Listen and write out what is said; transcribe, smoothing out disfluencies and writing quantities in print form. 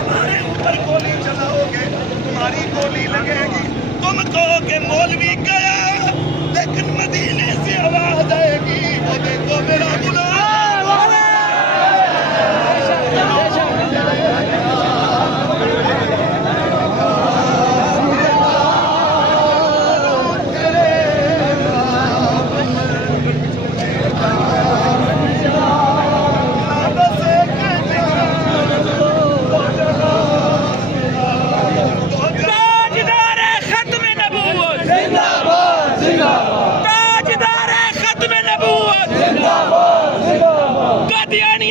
हमारे ऊपर गोली चलाओगे तुम्हारी गोली लगेगी। तुम कहोगे मौलवी गया लेकिन मदीने से आवाज आएगी, वो देखो मेरा गुलाम। कादियानी